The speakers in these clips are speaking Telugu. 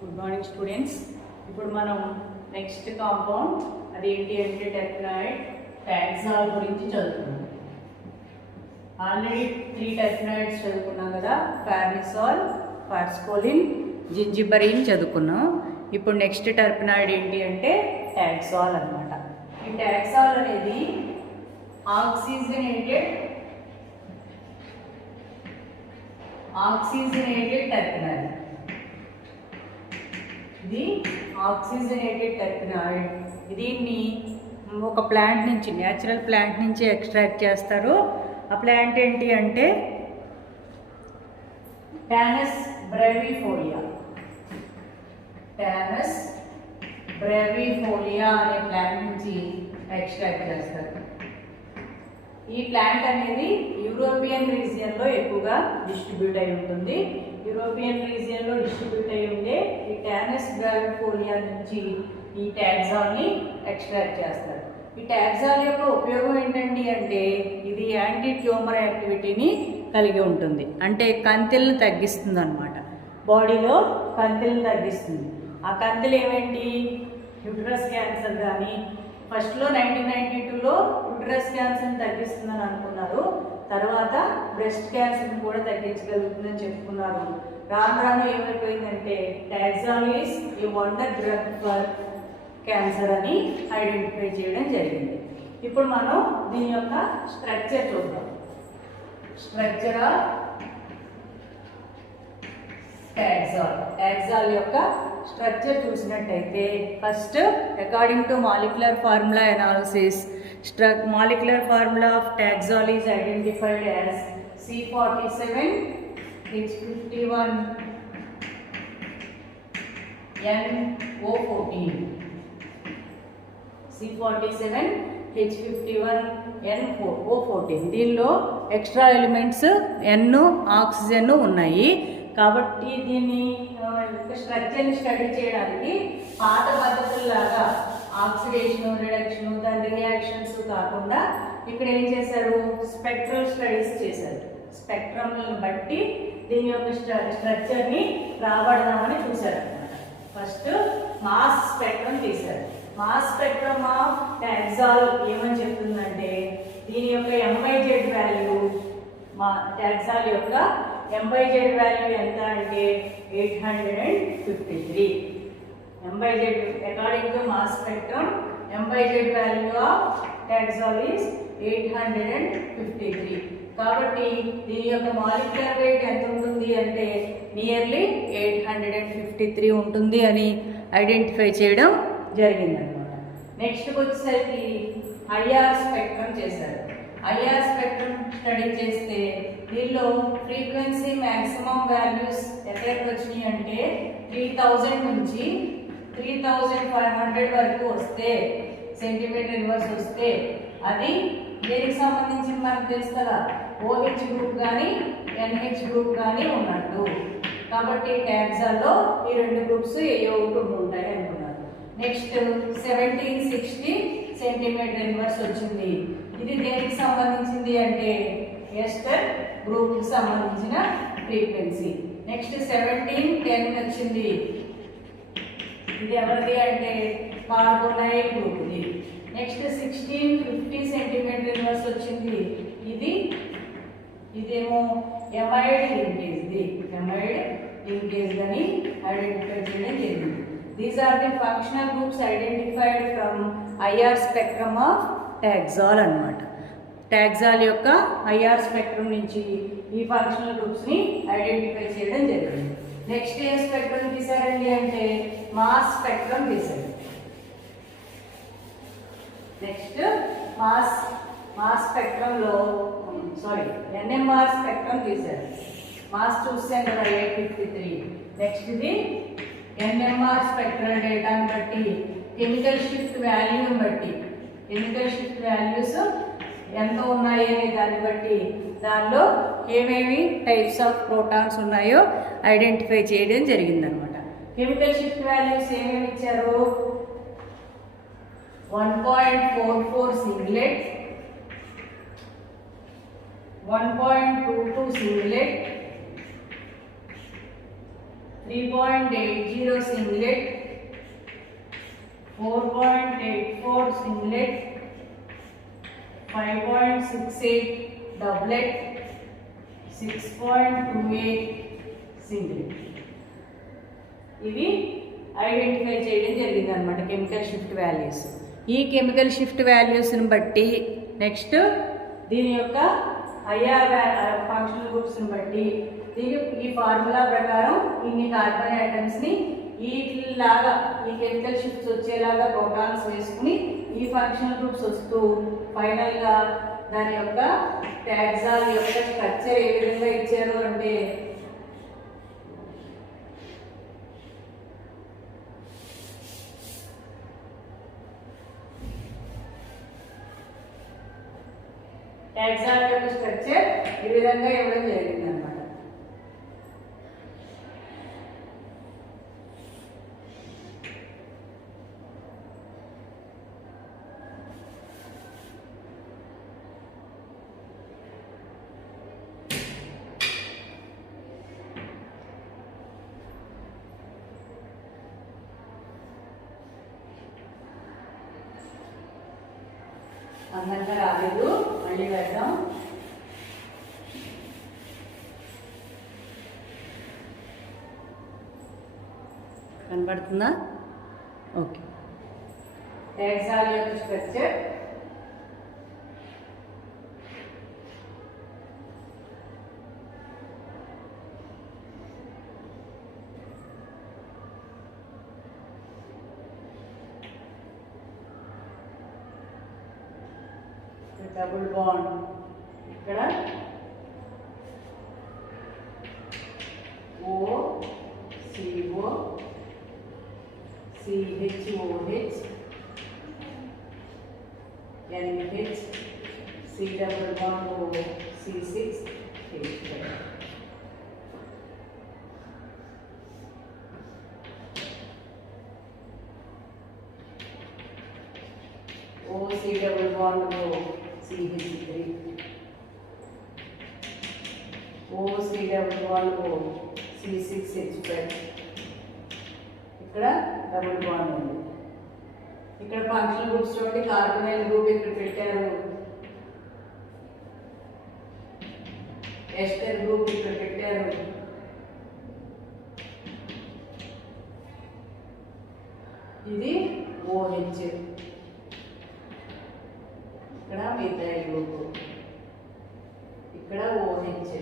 Good morning students. ఇప్పుడు మనం నెక్స్ట్ కాంపౌండ్ అది ఏంటి అంటే టెర్పెనాయిడ్ టాక్సాల్ గురించి చదువుతున్నాం. ఆల్రెడీ 3 టెర్పెనాయిడ్స్ చదువుకున్నాం కదా, ఫార్మిసాల్, ఫార్స్కోలిన్, జింజిబరిన్ చదువుకున్నాం. ఇప్పుడు నెక్స్ట్ టెర్పెనాయిడ్ ఏంటి అంటే టాక్సాల్ అన్నమాట. ఈ టాక్సాల్ అనేది ఆక్సిజనేటెడ్ టెర్పెనాయిడ్. ఇది ఆక్సిజనేటెడ్ టెర్పెనాయిడ్. దీన్ని ఒక ప్లాంట్ నుంచి, న్యాచురల్ ప్లాంట్ నుంచి ఎక్స్ట్రాక్ట్ చేస్తారు. ఆ ప్లాంట్ ఏంటి అంటే టానస్ బ్రెవిఫోలియా. టానస్ బ్రెవిఫోలియా అనే ప్లాంట్ నుంచి ఎక్స్ట్రాక్ట్ చేస్తారు. ఈ ప్లాంట్ అనేది యూరోపియన్ రీజియన్లో ఎక్కువగా డిస్ట్రిబ్యూట్ అయి ఉంటుంది. యూరోపియన్ రీజియన్లో డిస్ట్రిబ్యూట్ అయి ఉండే ఈ టానస్ బ్రెవిఫోలియా నుంచి ఈ టాక్సాల్ని ఎక్స్ట్రాక్ట్ చేస్తారు. ఈ టాక్సాల్ యొక్క ఉపయోగం ఏంటండి అంటే ఇది యాంటీ ట్యూమర్ యాక్టివిటీని కలిగి ఉంటుంది. అంటే కంతిల్ని తగ్గిస్తుంది అన్నమాట. బాడీలో కంతిల్ని తగ్గిస్తుంది. ఆ కంతిలు ఏమేంటి? యూటరస్ క్యాన్సర్ కానీ ఫస్ట్లో 1992లో యూటరస్ క్యాన్సర్ని తగ్గిస్తుందని అనుకున్నారు. తర్వాత బ్రెస్ట్ క్యాన్సర్ని కూడా తగ్గించగలుగుతుందని చెప్పుకున్నారు. రాను రాను ఏమైపోయిందంటే taxol is a wonder drug for cancer అని ఐడెంటిఫై చేయడం జరిగింది. ఇప్పుడు మనం దీని యొక్క స్ట్రక్చర్ చూద్దాం. స్ట్రక్చర్ ఆఫ్ టాక్సాల్ యొక్క స్ట్రక్చర్ చూసినట్టయితే first according to molecular formula analysis molecular formula of taxol is identified as C47H51NO14. C47H51NO14. దీనిలో ఎక్స్ట్రా ఎలిమెంట్స్ N, ఆక్సిజన్ ఉన్నాయి. కాబట్టి దీన్ని స్ట్రక్చర్ని స్టడీ చేయడానికి పాత పద్ధతుల్లాగా ఆక్సిడేషన్, రిడక్షన్, దాని రియాక్షన్స్ కాకుండా ఇక్కడ ఏం చేశారు? స్పెక్ట్రల్ స్టడీస్ చేశారు. స్పెక్ట్రమ్ని బట్టి దీని యొక్క స్ట్రక్చర్ని రాబడదామని చూశారన్నమాట. ఫస్ట్ మాస్ స్పెక్ట్రమ్ తీశారు. మాస్ స్పెక్ట్రమ్ ఆఫ్ టాక్సాల్ ఏమని చెప్తుందంటే దీని యొక్క MZ వాల్యూ, టాక్సాల్ యొక్క MZ వాల్యూ ఎంత అంటే 853. MZ according to mass spectrum MZ value of taxol is 853. కాబట్టి దీని యొక్క మాలిక్యులర్ వెయిట్ ఎంత ఉంటుంది అంటే నియర్లీ 853 ఉంటుంది అని ఐడెంటిఫై చేయడం జరిగిందనమాట. నెక్స్ట్ వచ్చేసరికి IR స్పెక్ట్రమ్ చేశారు. IR స్పెక్ట్రమ్ స్టడీ చేస్తే దీనిలో ఫ్రీక్వెన్సీ మ్యాక్సిమం వాల్యూస్ ఎక్కడికి వచ్చినాయి అంటే 3000 నుంచి 3500 వరకు వస్తే, సెంటీమీటర్ ఇన్వర్స్ వస్తే అది దేనికి సంబంధించి మనకు తెలుసు కదా, OH గ్రూప్ కానీ NH గ్రూప్ కానీ ఉన్నట్టు. కాబట్టి టాక్సాల్లో ఈ 2 గ్రూప్స్ ఏవో ఒకటి ఉంటాయి అనుకున్నారు. నెక్స్ట్ 1760 సెంటీమీటర్ ఇన్వర్స్ వచ్చింది. ఇది దేనికి సంబంధించింది అంటే ఎస్టర్ గ్రూప్కి సంబంధించిన ఫ్రీక్వెన్సీ. నెక్స్ట్ 1710 వచ్చింది. ఇది ఎవరిది అంటే కార్బోనైల్ గ్రూప్ది. నెక్స్ట్ 1650 సెంటీమీటర్ ఇన్వర్స్ వచ్చింది. ఇదేమో ఎమైడ్ లింకేజ్ది. ఎమైడ్ లింకేజ్ అని ఐడెంటిఫై చేయడం జరిగింది. These are the functional groups identified from IR spectrum of taxol అన్నమాట. టాక్సాల్ యొక్క IR స్పెక్ట్రమ్ నుంచి ఈ ఫంక్షనల్ గ్రూప్స్ని ఐడెంటిఫై చేయడం జరిగింది. నెక్స్ట్ ఏ స్పెక్ట్రమ్ తీసారండి అంటే మాస్ స్పెక్ట్రమ్ తీసారు. నెక్స్ట్ మాస్ స్పెక్ట్రంలో NMR స్పెక్ట్రమ్ తీసారు. మాస్ చూసాం కదా 853. నెక్స్ట్ ఇది NMR స్పెక్ట్రల్ డేటాను బట్టి కెమికల్ షిఫ్ట్ వాల్యూని బట్టి, కెమికల్ షిఫ్ట్ వాల్యూస్ ఎంత ఉన్నాయి అనే దాన్ని బట్టి దానిలో ఏమేమి టైప్స్ ఆఫ్ ప్రోటాన్స్ ఉన్నాయో ఐడెంటిఫై చేయడం జరిగిందనమాట. కెమికల్ షిఫ్ట్ వాల్యూస్ ఏమేమి ఇచ్చారు? 1.44 singlet, 1.22 singlet, 3.80 singlet, 4.84 singlet, 5.68 doublet, 6.28 singlet. ఇవి ఐడెంటిఫై చేయడం జరిగింది అనమాట కెమికల్ షిఫ్ట్ వాల్యూస్. ఈ కెమికల్ షిఫ్ట్ వాల్యూస్ని బట్టి నెక్స్ట్ దీని యొక్క ఐఆర్ ఫంక్షనల్ గ్రూప్స్ని బట్టి ఈ ఫార్ములా ప్రకారం ఇన్ని కార్బన్ ఐటమ్స్ని వీటిలాగా ఈ కెమికల్ షిఫ్ట్స్ వచ్చేలాగా ప్రోటాన్స్ వేసుకుని ఈ ఫంక్షనల్ గ్రూప్స్ వస్తూ ఫైనల్గా దాని యొక్క టాక్సాల్ యొక్క స్ట్రక్చర్ ఏ విధంగా ఇచ్చారు అంటే టాక్సాల్ యొక్క స్ట్రక్చర్ ఈ విధంగా ఇవ్వడం జరిగింది అన్నమాట. అందంగా రాలేదు, మళ్ళీ వేద్దాం. కనబడుతుందా? ఓకే. టాక్సాల్ యొక్క స్ట్రక్చర్ డబుల్ బాండ్ ఇక్కడ O CO CHOH NH C double bond O C6H5. O C double bond O CH3 O C double bond O C6H5. ఇక్కడ డబుల్ బాండ్ ఉంది. ఇక్కడ ఫంక్షనల్ గ్రూప్స్ చూడండి, కార్బోనైల్ గ్రూప్ ఇక్కడ పెట్టారు, ఎస్టర్ గ్రూప్ ఇక్కడ పెట్టారు, ఇది OH, ఇక్కడ మిథైల్ గ్రూప్, ఇక్కడ OH,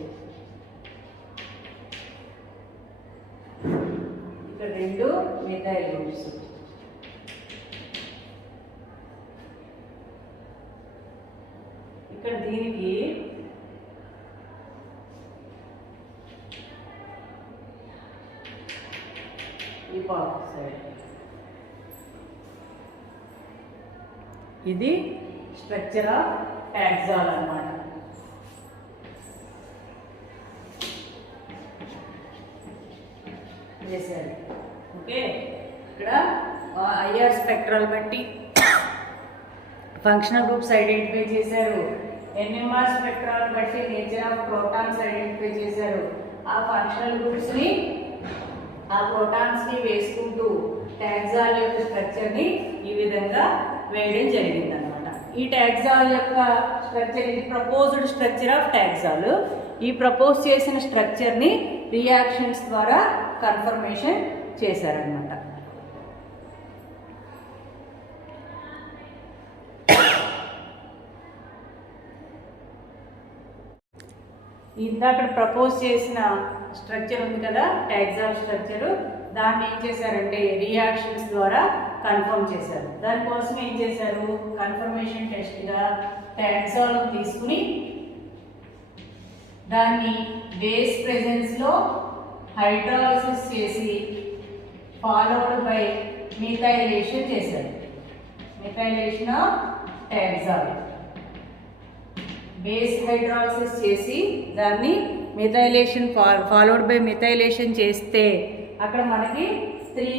ఇక్కడ రెండు మిథైల్ గ్రూప్స్. ఇక్కడ దీనికి ఈపాక్సైడ్, ఇది స్ట్రక్చర్ ఆఫ్ టాక్సాల్ అన్నమాట. చేశారు. ఓకే, ఇక్కడ ఐఆర్ స్పెక్ట్రల్ బట్టి ఫంక్షనల్ గ్రూప్స్ ఐడెంటిఫై చేశారు. ఎన్ఎంఆర్ స్పెక్ట్రల్ బట్టి నేచర్ ఆఫ్ ప్రోటాన్స్ ఐడెంటిఫై చేశారు. ఆ ఫంక్షనల్ గ్రూప్స్ని ఆ ప్రోటాన్స్ని వేసుకుంటూ టాక్సాల్ యొక్క స్ట్రక్చర్ని ఈ విధంగా వేయడం జరిగింది అనమాట. ఈ టాక్సాల్ యొక్క స్ట్రక్చర్, ఇది ప్రపోజ్డ్ స్ట్రక్చర్ ఆఫ్ టాక్సాల్. ఈ ప్రపోజ్ చేసిన స్ట్రక్చర్ని రియాక్షన్స్ ద్వారా కన్ఫర్మేషన్ చేశారనమాట. ఇందాక ప్రపోజ్ చేసిన స్ట్రక్చర్ ఉంది కదా, టాక్సాల్ స్ట్రక్చరు, దాన్ని ఏం చేశారంటే రియాక్షన్స్ ద్వారా కన్ఫర్మ్ చేశారు. దానికోసం ఏం చేశారు, కన్ఫర్మేషన్ టెస్ట్గా టాక్సాల్ తీసుకుని దాన్ని బేస్ ప్రెజెన్స్లో హైడ్రాలిసిస్ చేసి ఫాలోడ్ బై మిథైలేషన్ చేశారు. Methylation of taxol, base hydrolysis చేసి దాన్ని మిథైలేషన్ ఫాలోడ్ బై మిథైలేషన్ చేస్తే అక్కడ మనకి 3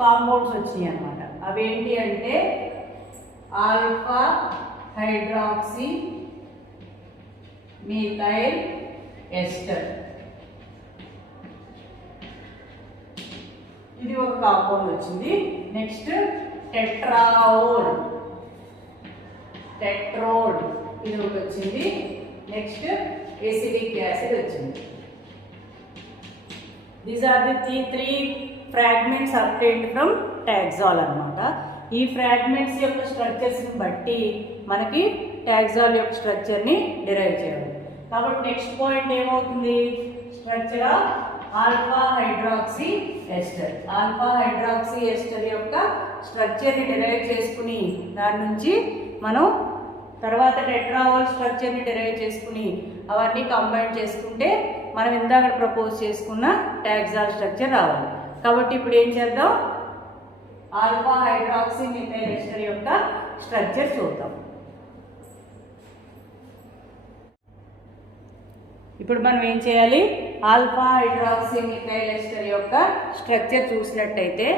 కాంపౌండ్స్ వచ్చినాయి అన్నమాట. అవేంటి అంటే ఆల్ఫా హైడ్రాక్సీ మిథైల్ ఎస్టర్. ఇది ఒక కాంపౌండ్ వచ్చింది. నెక్స్ట్ టెట్రాఓల్, టెట్రోల్ ఇది ఒకటి వచ్చింది. నెక్స్ట్ ఎసిటిక్ యాసిడ్ వచ్చింది. These are the three fragments obtained from taxol అన్నమాట. ఈ ఫ్రాగ్మెంట్స్ యొక్క స్ట్రక్చర్స్ని బట్టి మనకి టాక్సాల్ యొక్క స్ట్రక్చర్ని డిరైవ్ చేయాలి. కాబట్టి నెక్స్ట్ పాయింట్ ఏమవుతుంది, structure of alpha hydroxy ester. Alpha hydroxy ester యొక్క స్ట్రక్చర్ని డిరైవ్ చేసుకుని దాని నుంచి మనం తర్వాత టెట్రావోల్ స్ట్రక్చర్ని డిరైవ్ చేసుకుని అవన్నీ కంబైన్ చేసుకుంటే మనం ఇందాక ప్రపోజ్ చేసుకున్న టాక్సాల్ స్ట్రక్చర్ రావాలి. కాబట్టి ఇప్పుడు ఏం చేద్దాం, ఆల్ఫా హైడ్రాక్సీ మిథైల్ ఎస్టర్ యొక్క స్ట్రక్చర్ చూద్దాం. ఇప్పుడు మనం ఏం చేయాలి, ఆల్ఫా హైడ్రాక్సీ మిథైల్ ఎస్టర్ యొక్క స్ట్రక్చర్ చూసినట్టయితే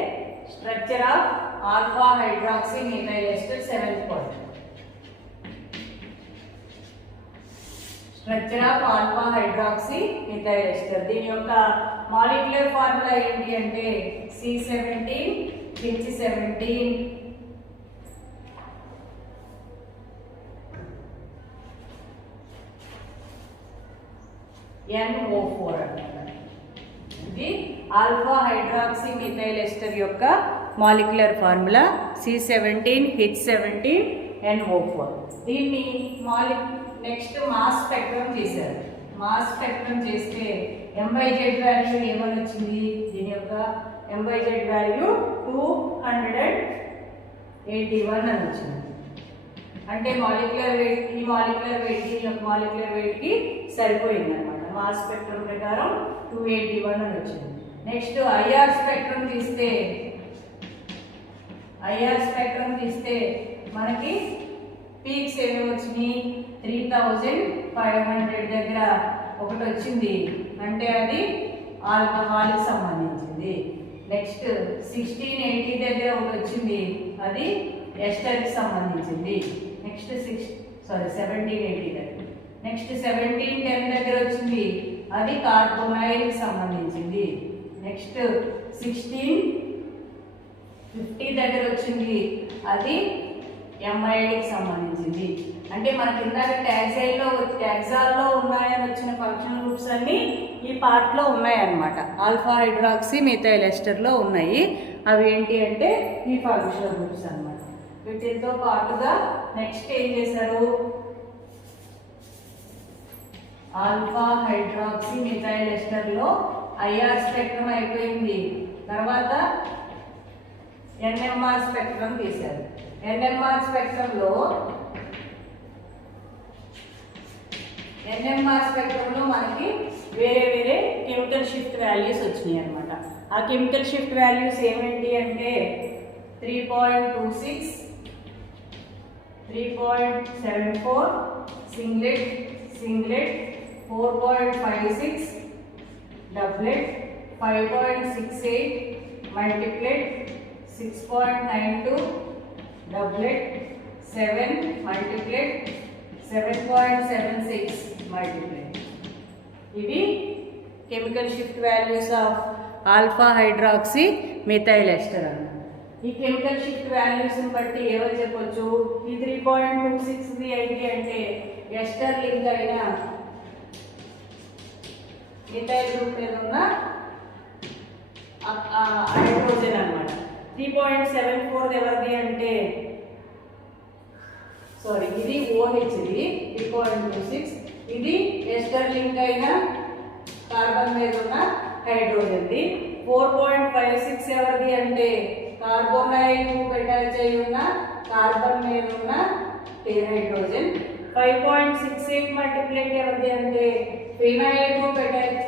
structure of alpha hydroxy methyl ester 7th point. Structure of alpha hydroxy methyl ester, దీని యొక్క మాలిక్యులర్ ఫార్ములా ఏంటి అంటే C17 H17 NO4 అన్నమాట. ఇది ఆల్ఫా హైడ్రాక్సీ మిథైల్ ఎస్టర్ యొక్క molecular formula C17 H17 NO4. దీన్ని నెక్స్ట్ మాస్ స్పెక్ట్రమ్ చేశారు. మాస్ స్పెక్ట్రమ్ చేస్తే MZ వాల్యూ ఏమని వచ్చింది, దీని యొక్క MZ వాల్యూ 281 అని వచ్చింది. అంటే మాలిక్యులర్ వెయిట్, ఈ మాలిక్యులర్ వెయిట్ దీని యొక్క మాలిక్యులర్ వెయిట్కి సరిపోయింది అనమాట. మాస్ స్పెక్ట్రమ్ ప్రకారం 281 అని వచ్చింది. నెక్స్ట్ ఐఆర్ స్పెక్ట్రమ్ తీస్తే మనకి పీక్స్ ఏమి వచ్చినాయి, 3500 దగ్గర ఒకటి వచ్చింది, అంటే అది ఆల్కహాల్కి సంబంధించింది. నెక్స్ట్ 1680 దగ్గర ఒకటి వచ్చింది, అది ఎస్టర్కి సంబంధించింది. నెక్స్ట్ 1780 దగ్గర. నెక్స్ట్ 1710 దగ్గర వచ్చింది, అది కార్బోనైల్కి సంబంధించింది. నెక్స్ట్ 1650 దగ్గర వచ్చింది, అది ఎంఐడికి సంబంధించింది. అంటే మనకి ఇందాక టాక్సాల్లో ఉన్నాయని వచ్చిన ఫంక్షన్ గ్రూప్స్ అన్నీ ఈ పార్ట్లో ఉన్నాయన్నమాట. ఆల్ఫా హైడ్రాక్సీ మిథైల్ ఎస్టర్లో ఉన్నాయి. అవి ఏంటి అంటే ఈ ఫంక్షన్ గ్రూప్స్ అన్నమాట. వీటితో పాటుగా నెక్స్ట్ ఏం చేశారు, ఆల్ఫా హైడ్రాక్సీ మిథైల్ ఎస్టర్లో ఐఆర్ స్పెక్ట్రమ్ అయిపోయింది. తర్వాత ఎన్ఎంఆర్ స్పెక్ట్రమ్ తీశారు. ఎన్ఎంఆర్ స్పెక్ట్రమ్లో మనకి వేరే వేరే కెమికల్ షిఫ్ట్ వాల్యూస్ వచ్చినాయి అనమాట. ఆ కెమికల్ షిఫ్ట్ వాల్యూస్ ఏమేంటి అంటే 3.26, 3.74, సింగ్లెట్, 4.56, డబ్లెట్, 5.68, మల్టిప్లెట్, 6.92, డబ్లెట్, 7 మల్టిప్లెట్, 7.76 మల్టిప్లెట్. ఇవి chemical shift values of alpha hydroxy methyl ester అన్నమాట. ఈ కెమికల్ షిఫ్ట్ వాల్యూస్ని బట్టి ఏమని చెప్పొచ్చు, ఈ 3.26 ఏంటి అంటే ఎస్టర్ లింక్ అయిన మిథైల్ గ్రూప్ మీద ఉన్న హైడ్రోజన్ అన్నమాట. 3.74 ఎవరిది అంటే ఇది OH, ఇది 3.26, ఇది ఎస్టర్ లింక్ అయిన కార్బన్ మీద ఉన్న హైడ్రోజన్ది. 4.56 ఎవరిది అంటే కార్బోనైల్ గ్రూప్ అటాచ్ అయి ఉన్న కార్బన్ మీద ఉన్న పేర్ హైడ్రోజన్. 5.68 మల్టిప్లెట్ ఎవరిది అంటే ఫినైల్ గ్రూప్ అటాచ్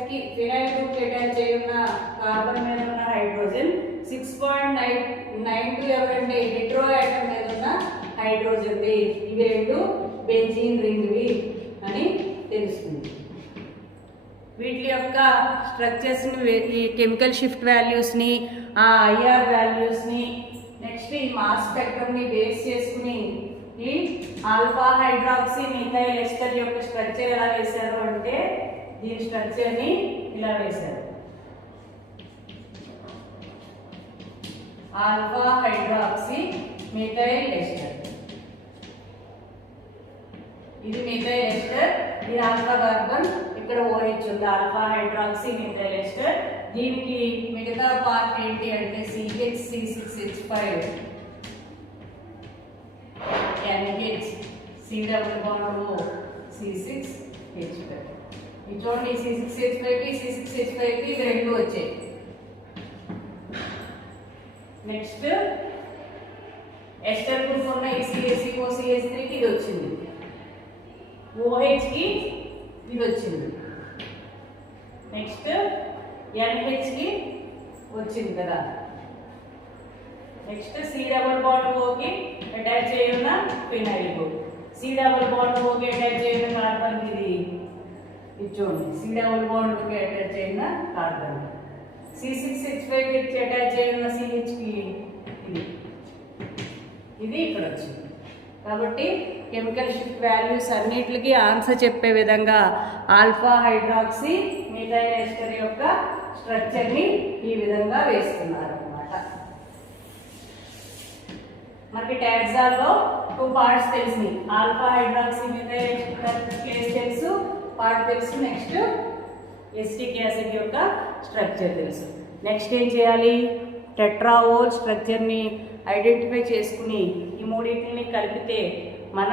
అయి ఉన్న కార్బన్ మీద ఉన్న హైడ్రోజన్. 6.92 ఎవరంటే హెట్రో ఆటమ్ మీద ఉన్న హైడ్రోజన్ది. ఇవి రెండు బెంజీన్ రింగ్వి అని తెలుస్తుంది. వీటి యొక్క స్ట్రక్చర్స్ని, ఈ కెమికల్ షిఫ్ట్ వాల్యూస్ని, ఆ ఐఆర్ వాల్యూస్ని, నెక్స్ట్ ఈ మాస్ స్పెక్ట్రమ్ని బేస్ చేసుకుని ఈ ఆల్ఫా హైడ్రాక్సీ మిథైల్ ఎస్టర్ యొక్క స్ట్రక్చర్ ఎలా వేశారు అంటే దీని స్ట్రక్చర్ని ఇలా వేశారు. Alpha hydroxy methyl ester. ఇది మిథైల్ ఎస్టర్, ఇది ఆల్ఫా కార్బన్, ఇక్కడ OH ఉంది, ఆల్ఫా హైడ్రాక్సీ మిథైల్ ఎస్టర్. దీనికి మిగతా పార్ట్ ఏంటి అంటే CH6H5 NH C double bond O C6H5. ఇది చూడండి, C6H5 కి C6H5 కి ఇవి రెండు వచ్చాయి. నెక్స్ట్ ఎస్టర్ గ్రూప్ ఉన్న ఈ CH3 కి ఇది వచ్చింది, OH కి ఇది వచ్చింది, నెక్స్ట్ NH కి వచ్చింది కదా. Next C double bond O కి అటాచ్ అయి ఉన్న phenyl group, C double bond O కి అటాచ్ అయి ఉన్న కార్బన్ ఇది చూడండి, C డబుల్ బాండ్ O కి అటాచ్ అయి ఉన్న కార్బన్. C6H5 కి అటాచ్ అయి ఉన్న CH కి ఇది ఇక్కడ వచ్చింది. కాబట్టి కెమికల్ షిఫ్ట్ వాల్యూస్ అన్నిటికి ఆన్సర్ చెప్పే విధంగా ఆల్ఫా హైడ్రాక్సీ మిథైల్ ఎస్టర్ యొక్క స్ట్రక్చర్ని ఈ విధంగా వేస్తున్నారు అన్నమాట. మనకి టాక్సాలో 2 పార్ట్స్ తెలిసింది, alpha hydroxy methyl ester case తెలుసు, పార్ట్ తెలుసు. నెక్స్ట్ ఎసిటిక్ యాసిడ్ యొక్క స్ట్రక్చర్ తెలుసు. నెక్స్ట్ ఏం చేయాలి, టెట్రాఓల్ స్ట్రక్చర్ని ఐడెంటిఫై చేసుకుని ఈ మూడింటిని కలిపితే మన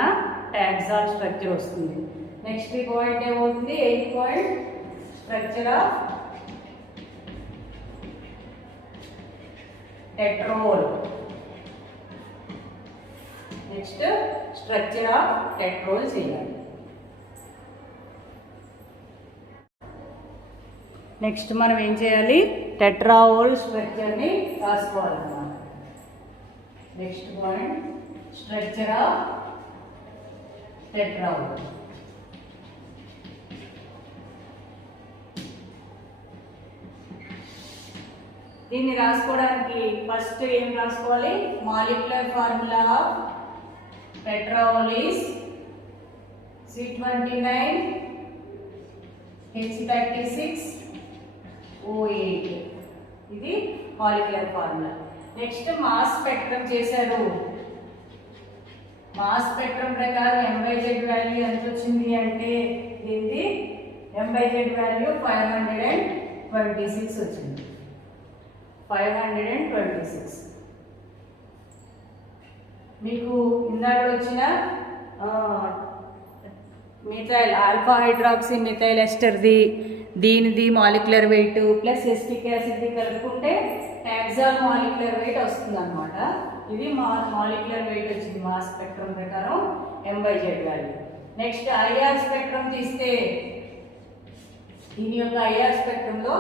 టాక్సాల్ స్ట్రక్చర్ వస్తుంది. నెక్స్ట్ పాయింట్ ఏమవుతుంది, 8th point, structure of tetrol. Next structure of tetrol చేయాలి. నెక్స్ట్ మనం ఏం చేయాలి, టెట్రాఓల్ స్ట్రక్చర్ని రాసుకోవాలన్నమాట. Next point, structure of tetraol. దీన్ని రాసుకోవడానికి ఫస్ట్ ఏం రాసుకోవాలి, molecular formula of tetraol is C29 H36 O8. ఇది molecular formula. Next mass spectrum చేశారు. మాస్ స్పెక్ట్రమ్ ప్రకారం MZ వాల్యూ ఎంత వచ్చింది అంటే దీనిది MZ వాల్యూ 526 వచ్చింది, 526. మీకు ఇందాక వచ్చిన మిథైల్ ఆల్ఫా హైడ్రాక్సీ మిథైల్ ఎస్టర్ది దీనిది మాలిక్యులర్ వెయిట్ ప్లస్ ఎసిటిక్ యాసిడ్ది కలుపుకుంటే టాక్సాల్ మాలిక్యులర్ వెయిట్ వస్తుంది అనమాట. ఇది మాలిక్యులర్ వెయిట్ వచ్చింది మాస్ స్పెక్ట్రమ్ ప్రకారం MZ value. Next IR spectrum తీస్తే దీని యొక్క IR స్పెక్ట్రమ్లో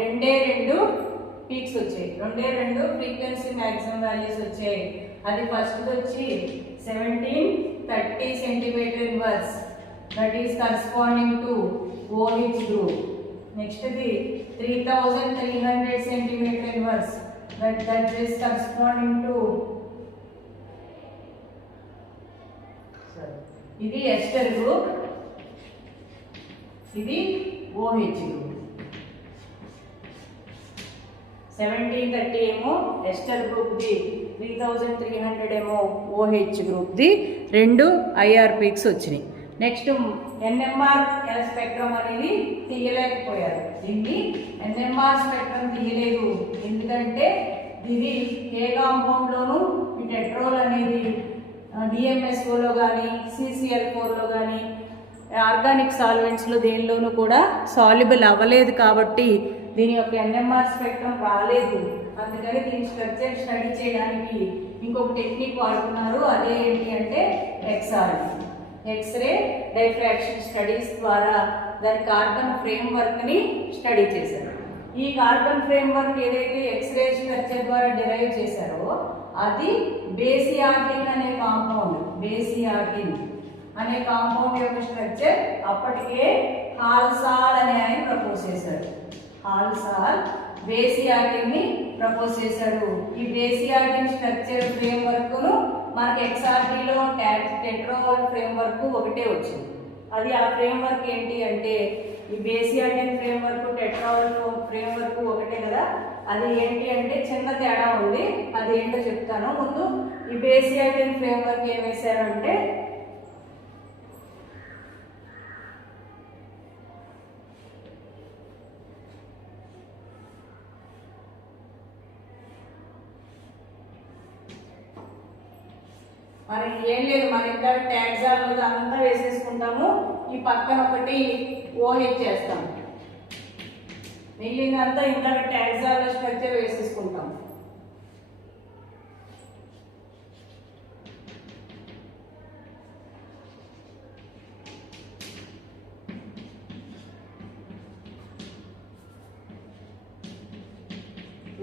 రెండు పీక్స్ వచ్చాయి, రెండు ఫ్రీక్వెన్సీ మ్యాక్సిమం వాల్యూస్ వచ్చాయి. అది ఫస్ట్ వచ్చి 1730 centimetre inverse, that is corresponding to OH group. Next the 3300 centimetre inverse, that is corresponding to ఇది ఎస్టర్ గ్రూప్, ఇది OH గ్రూప్. 1730 ఏమో ఎస్టర్ గ్రూప్ది, 3300 ఏమో OH గ్రూప్ది. రెండు IR పీక్స్ వచ్చినాయి. నెక్స్ట్ NMR స్పెక్ట్రమ్ అనేది తీయలేకపోయారు. దీన్ని NMR స్పెక్ట్రమ్ తీయలేదు, ఎందుకంటే ఇది ఏ కాంపౌండ్లోనూ ఈ టెట్రోల్ అనేది DMSOలో కానీ CCl4లో కానీ ఆర్గానిక్ సాల్వెంట్స్లో దేనిలోనూ కూడా సాల్యుబుల్ అవ్వలేదు. కాబట్టి దీని యొక్క NMR స్పెక్ట్రమ్ రాలేదు. అందుకని దీని స్ట్రక్చర్ స్టడీ చేయడానికి ఇంకొక టెక్నిక్ వాడుతున్నారు. అదే ఏంటి అంటే XRD, ఎక్స్రే డైఫ్రాక్షన్ స్టడీస్ ద్వారా దాని కార్బన్ ఫ్రేమ్వర్క్ని స్టడీ చేశారు. ఈ కార్బన్ ఫ్రేమ్వర్క్ ఏదైతే ఎక్స్రే స్ట్రక్చర్ ద్వారా డిరైవ్ చేశారో అది బేసియాటిన్ అనే కాంపౌండ్, బేసియాటిన్ అనే కాంపౌండ్ యొక్క స్ట్రక్చర్ అప్పటికే హాల్సాల్ అనే ఆయన ప్రపోజ్ చేశారు. హాల్సాల్ బేసియాటిన్ని ప్రపోజ్ చేశాడు. ఈ బేసియాటిన్ స్ట్రక్చర్ ఫ్రేమ్వర్క్ను మనకి XRDలో టెట్రాఓల్ ఫ్రేమ్వర్క్ ఒకటే వచ్చింది. అది ఆ ఫ్రేమ్వర్క్ ఏంటి అంటే ఈ బేసియాటిన్ ఫ్రేమ్వర్క్ టెట్రావల్ ఫ్రేమ్వర్క్ ఒకటే కదా, అది ఏంటి అంటే చిన్న తేడా ఉంది, అది ఏంటో చెప్తాను. ముందు ఈ బేసియాటిన్ ఫ్రేమ్వర్క్ ఏం వేశారంటే మరి ఏం లేదు, మన ఇంకా ట్యాగ్జాల్ అంతా వేసేసుకుంటాము. ఈ పక్కన ఒకటి ఓహెచ్ చేస్తాం, మిగిలినంతా ఇంకా ట్యాగ్జాల్ స్ట్రక్చర్ వేసేసుకుంటాం.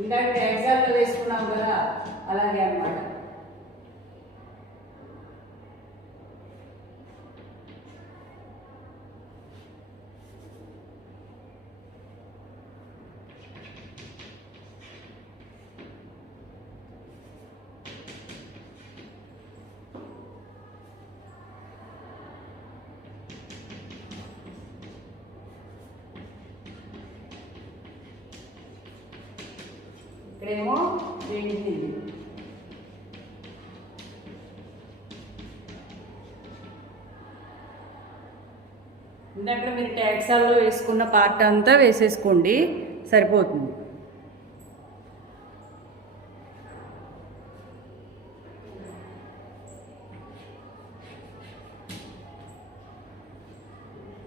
ఇంకా ట్యాగ్జాల్ వేసుకున్నాం కదా, అలాగే అన్నమాట. ఇక్కడేమో ఏంటి ఇందాక మీరు ట్యాక్సాల్లో వేసుకున్న పార్ట్ అంతా వేసేసుకోండి, సరిపోతుంది.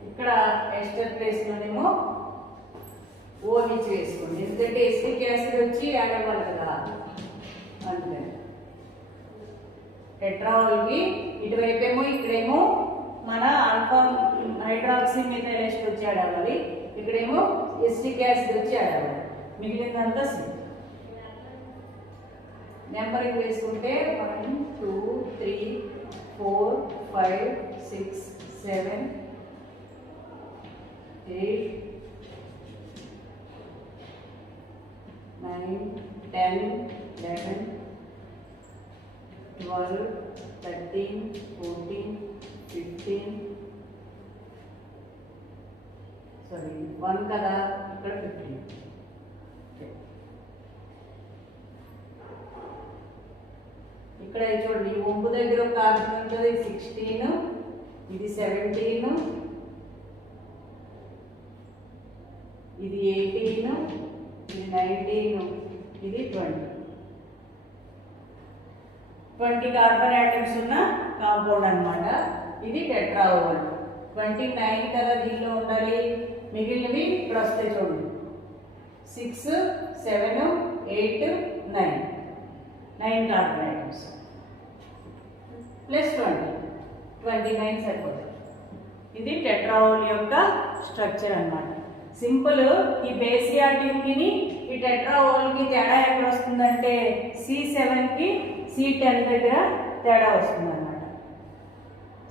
ఇక్కడ ఎస్టర్ ప్లేస్లోనేమో ఓహెచ్ వేసుకోండి, ఎందుకంటే ఎసిటిక్ యాసిడ్ వచ్చి యాడ్ అవ్వాలి కదా, అంతే. టెట్రావల్కి ఇటువైపు ఏమో ఇక్కడేమో మన ఆల్ఫా హైడ్రాక్సీ మిథైల్ ఎస్టర్ వచ్చి యాడ్ అవ్వాలి, ఇక్కడేమో ఎసిటిక్ యాసిడ్ వచ్చి యాడ్ అవ్వాలి, మిగిలిందంతా నెంబరింగ్ వేసుకుంటే 1 2 3 4 5 6 7 8 9 10 11 12 13 14 15 సారీ 1 కదా, ఇక్కడ 15. ఇక్కడ చూడండి, ఈ ఒంపు దగ్గర ఒక కార్బన్ ఉంటుంది, 16, ఇది 17, ఇది 18, ఇది 19, ఇది 20 కార్బన్ ఆటమ్స్ ఉన్న కాంపౌండ్ అన్నమాట. ఇది టెట్రావోల్. 29 కదా దీనిలో ఉండాలి, మిగిలినవి ఇక్కడ వస్తాయి చూడండి, 6 7 8 9 కార్బన్ ఆటమ్స్ ప్లస్ 29 సరిపోతుంది. ఇది టెట్రావోల్ యొక్క స్ట్రక్చర్ అన్నమాట. సింపుల్. ఈ బేసియాటిన్కి ఈ టెట్రావోల్కి తేడా ఎక్కడ వస్తుందంటే C7కి C10 దగ్గర తేడా వస్తుంది అన్నమాట.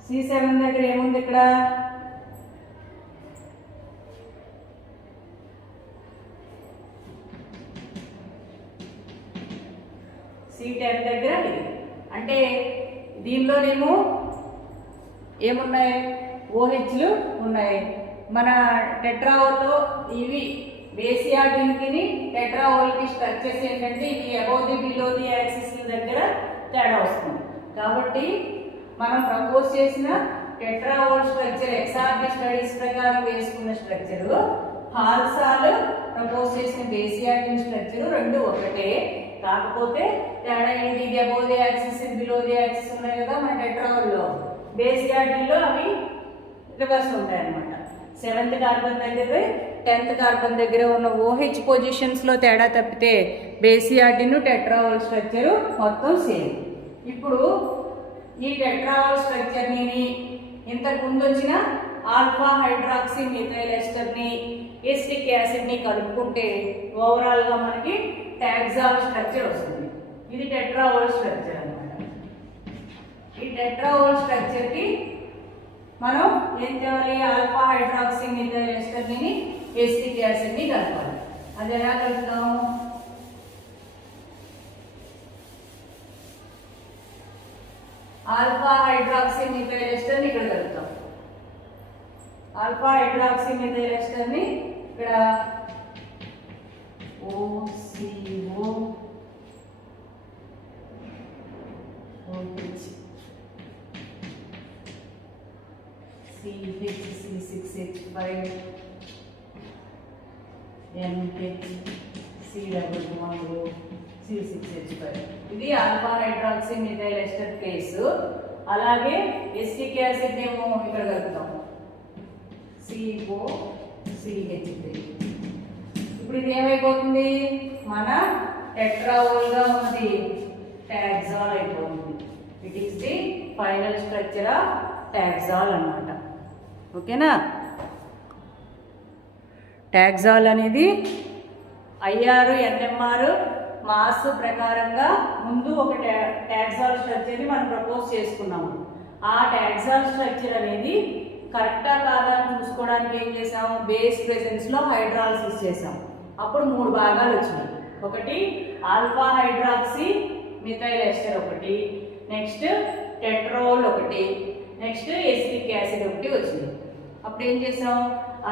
C7 దగ్గర ఏముంది, ఇక్కడ C10 దగ్గర ఇది అంటే దీనిలోనేమో ఏమున్నాయి, ఓహెచ్లు ఉన్నాయి. మన టెట్రావోల్లో ఇవి బేసియాటిన్కి టెట్రావోల్కి స్ట్రక్చర్స్ ఏంటంటే ఇవి above the below the axis దగ్గర తేడా వస్తుంది. కాబట్టి మనం ప్రపోజ్ చేసిన టెట్రావోల్ స్ట్రక్చర్ ఎక్స్ఆర్బి స్టడీస్ ప్రకారం వేసుకున్న స్ట్రక్చరు, హాల్సాల్ ప్రపోజ్ చేసిన బేసియాటిన్ స్ట్రక్చరు రెండు ఒకటే. కాకపోతే తేడా ఏంటి, ఇది above the axis below the axis ఉన్నాయి కదా మన టెట్రావోల్లో. బేసియాటిన్లో అవి రివర్స్ ఉంటాయి అన్నమాట. 7th కార్బన్ దగ్గర 10th కార్బన్ దగ్గర ఉన్న OH పొజిషన్స్లో తేడా తప్పితే బేసియాటిన్ టెట్రావోల్ స్ట్రక్చరు మొత్తం సేమ్. ఇప్పుడు ఈ టెట్రావోల్ స్ట్రక్చర్ని ఇంతకు ముందు వచ్చిన ఆల్ఫా హైడ్రాక్సీ మిథైల్ ఎస్టర్ని ఎసిటిక్ యాసిడ్ని కలుపుకుంటే ఓవరాల్గా మనకి టాక్సాల్ స్ట్రక్చర్ వస్తుంది. ఇది టెట్రావోల్ స్ట్రక్చర్ అన్నమాట. ఈ టెట్రావోల్ స్ట్రక్చర్కి మనం ఏం చేయాలి, ఆల్ఫా హైడ్రాక్సీ మిథైల్ ఎస్టర్ని ఎసిటిక్ యాసిడ్ని కలపాలి. అది ఎలా కలుపుతాము, ఆల్ఫా హైడ్రాక్సీ మిథైల్ ఎస్టర్ని ఇక్కడ కలుపుతాం. ఆల్ఫా హైడ్రాక్సీ మిథైల్ ఎస్టర్ ని ఇక్కడ OCO OH CH6H5 NH C double bond C6H5 ఇది alpha hydroxy methyl ester case. అలాగే ఎసిటిక్ యాసిడ్ ఏమో ఇక్కడ కలుపుతాం COCH3. ఇప్పుడు ఇది ఏమైపోతుంది, మన టెట్రావోల్ గా ఉన్నది టాక్సాల్ అయిపోతుంది. It is the final structure of taxol అన్నమాట. ఓకేనా. టాక్సాల్ అనేది IR NMR మాస్ ప్రకారంగా ముందు ఒక టాక్సాల్ స్ట్రక్చర్ని మనం ప్రపోజ్ చేసుకున్నాము. ఆ టాక్సాల్ స్ట్రక్చర్ అనేది కరెక్టా కాదా అని చూసుకోవడానికి ఏం చేసాము, బేస్ ప్రెసెన్స్లో హైడ్రాలసిస్ చేసాం. అప్పుడు 3 భాగాలు వచ్చినాయి. ఒకటి ఆల్ఫా హైడ్రాక్సీ మిథైల్ ఎస్టర్ ఒకటి, నెక్స్ట్ టెట్రోల్ ఒకటి, నెక్స్ట్ ఎసిటిక్ యాసిడ్ ఒకటి వచ్చింది. అప్పుడు ఏం చేసాం,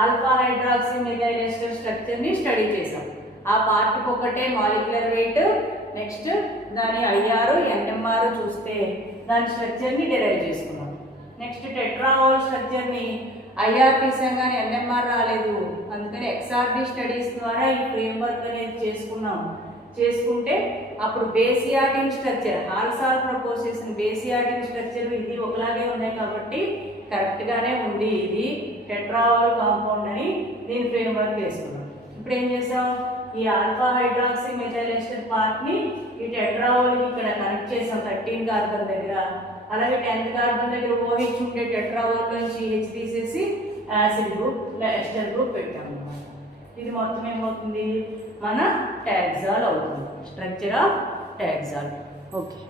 ఆల్ఫా హైడ్రాక్సీ మిథైల్ ఎస్టర్ స్ట్రక్చర్ని స్టడీ చేసాం. ఆ పార్ట్కి ఒకటే మాలిక్యులర్ వెయిట్, నెక్స్ట్ దాని IR NMR చూస్తే దాని స్ట్రక్చర్ని డిరైవ్ చేసుకున్నాం. నెక్స్ట్ టెట్రావోల్ స్ట్రక్చర్ని IR తీసాం కానీ NMR రాలేదు, అందుకని XRD స్టడీస్ ద్వారా ఈ ఫ్రేమ్వర్క్ అనేది చేసుకుంటే అప్పుడు బేసియాటిన్ స్ట్రక్చర్ ఆల్సాల్ ప్రపోజ్ చేసిన బేసియాటిన్ స్ట్రక్చర్ ఇది ఒకలాగే ఉన్నాయి కాబట్టి కరెక్ట్గానే ఉంది, ఇది టెట్రావోల్ కాంపౌండ్ అని దీని ఫ్రేమ్వర్క్ చేసుకున్నాం. ఇప్పుడు ఏం చేసాం, ఈ ఆల్ఫా హైడ్రాక్సీ మిథైల్ ఎస్టర్ పార్ట్ని ఈ టెట్రావోల్కి ఇక్కడ కనెక్ట్ చేసాం 13 కార్బన్ దగ్గర. అలాగే 10th కార్బన్ దగ్గర OH ఉంటే టెట్రావోల్ నుంచి H తీసేసి యాసిడ్ గ్రూప్ ఎస్టర్ గ్రూప్ పెట్టాము. ఇది మొత్తం ఏమవుతుంది, మన టాక్సాల్ అవుతుంది, స్ట్రక్చర్ ఆఫ్ టాక్సాల్. ఓకే.